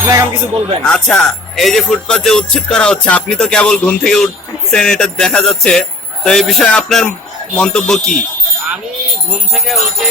আপনি এখন কিছু বলবেন আচ্ছা এই যে ফুটপাত যে উচ্ছেদ করা হচ্ছে আপনি তো কেবল ঘুম থেকে উঠছেন এটা দেখা যাচ্ছে। তো এই বিষয়ে আপনার মন্তব্য কি? আমি ঘুম থেকে উঠে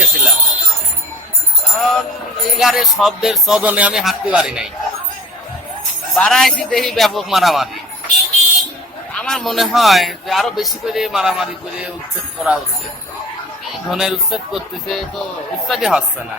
গেছিলাম। কারণ এই গাড়ির শব্দের সদনে আমি হাঁটতে পারি নাই। বাড়াইছি দেখি ব্যাপক মারামারি। আমার মনে হয় যে আরও বেশি করে মারামারি করে উচ্ছেদ করা উচিত ধনের উচ্ছেদ করতেছে তো উচ্ছেদই হচ্ছে না।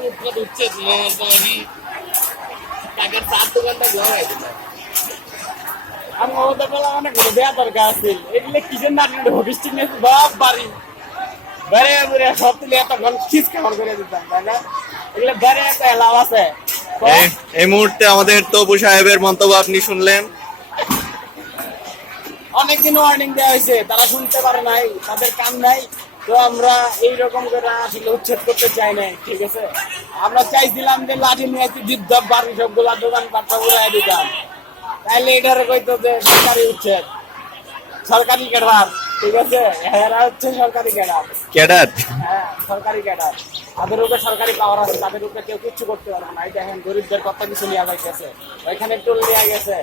চার আমি বেলা অনেক দরকার আছে এগুলো সব বাড়ি বেড়ে বেড়ে সব তুলে এত খিস খাবার করে দিতাম তাই না এগুলো বেড়ে আছে এই মুহূর্তে আমাদের তবু সাহেবের মন্তব্য আপনি শুনলেন। অনেকদিন ওয়ার্নিং দেওয়া হয়েছে, তারা শুনতে পারে নাই, তাদের কান নাই। তো আমরা এইরকম করে আসলে উচ্ছেদ করতে চাই নাই, ঠিক আছে? আমরা চাইছিলাম যে লাঠি নিয়ে যুদ্ধ বাড়ি সবগুলা দোকান পাট্টা উড়াই দিতাম। তাইলে এটারে কইতো যে সরকারি উচ্ছেদ, সরকারি ক্যাডার ঠিক আছে? এরা হচ্ছে সরকারি ক্যাডার। ক্যাডার? হ্যাঁ সরকারি ক্যাডার। তাদের উপরে সরকারি পাওয়ার আছে তাদের উপরে কেউ কিচ্ছু করতে পারবে না। এই দেখেন গরিবদের কত কিছু যাইতেছে। ওইখানে টোল নেওয়া গেছে।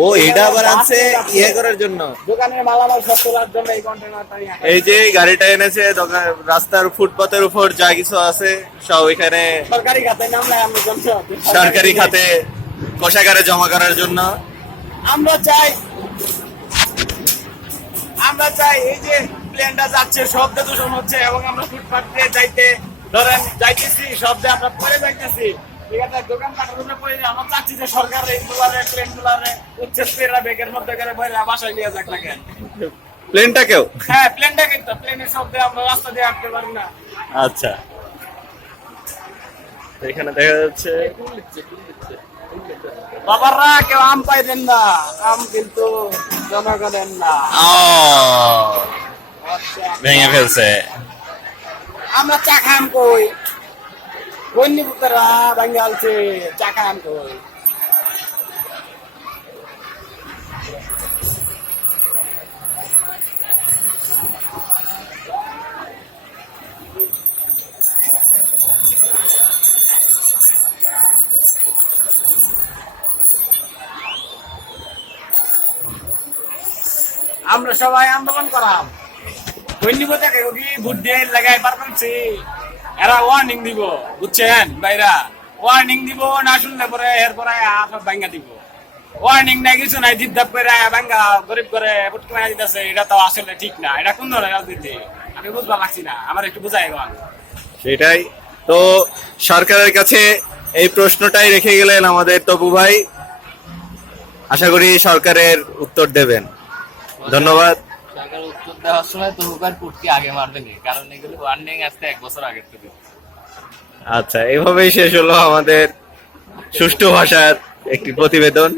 ও এটা আবার আনছে ইয়ে করার জন্য? দোকানের মালামাল সব তোলার জন্য এই কন্টেনারটা নিয়ে এই যে গাড়িটা এনেছে দোকান রাস্তার ফুটপাতের উপর যা কিছু আছে সব এখানে সরকারি খাতে নাম নাই জমছে সরকারি খাতে কোষাগারে জমা করার জন্য। আমরা চাই আমরা চাই এই যে প্লেনটা যাচ্ছে শব্দ দূষণ হচ্ছে এবং আমরা ফুটপাথ দিয়ে যাইতে ধরেন যাইতেছি শব্দে আমরা পরে যাইতেছি। ঠিক আছে দোকান পাটের উপরে পড়ে আমরা চাচ্ছি যে সরকার এই গুলারে প্লেন গুলারে উচ্ছেদ করে বেগের মধ্যে করে বলে বাসায় নিয়ে যাক লাগে প্লেনটাকেও হ্যাঁ প্লেনের শব্দে আমরা রাস্তা দিয়ে পারি না। আচ্ছা। এখানে দেখা যাচ্ছে বাবারা কেউ আম পাইলেন না। আম কিন্তু জনগণের না ভেঙে ফেলছে। আমরা চা খাম কই? বন্যি পুতরা বাঙ্গালছে চা খাম কই? আমরা সবাই আন্দোলন করাম। কি ভোট দিয়ে লাগাই এরা ওয়ার্নিং দিব, বুঝছেন বাইরা ওয়ার্নিং দিব, না শুনলে পরে এরপরে দিব। ওয়ার্নিং কিছু নাই করে গরিব করে দিতেছে, এটা তো আসলে ঠিক না। এটা কোন ধরনের রাজনীতি? আমি লাগছি না, আমার একটু বুঝাই সেটাই। তো সরকারের কাছে এই প্রশ্নটাই রেখে গেলেন আমাদের তবু ভাই। আশা করি সরকারের উত্তর দেবেন। ধন্যবাদ। উত্তর দেওয়ার সময় তো হুকার কুটকি আগে মারবে নি কারণ এগুলো ওয়ার্নিং আসতে এক বছর আগের থেকে। আচ্ছা এভাবেই শেষ হলো আমাদের সুষ্ঠু ভাষার একটি প্রতিবেদন।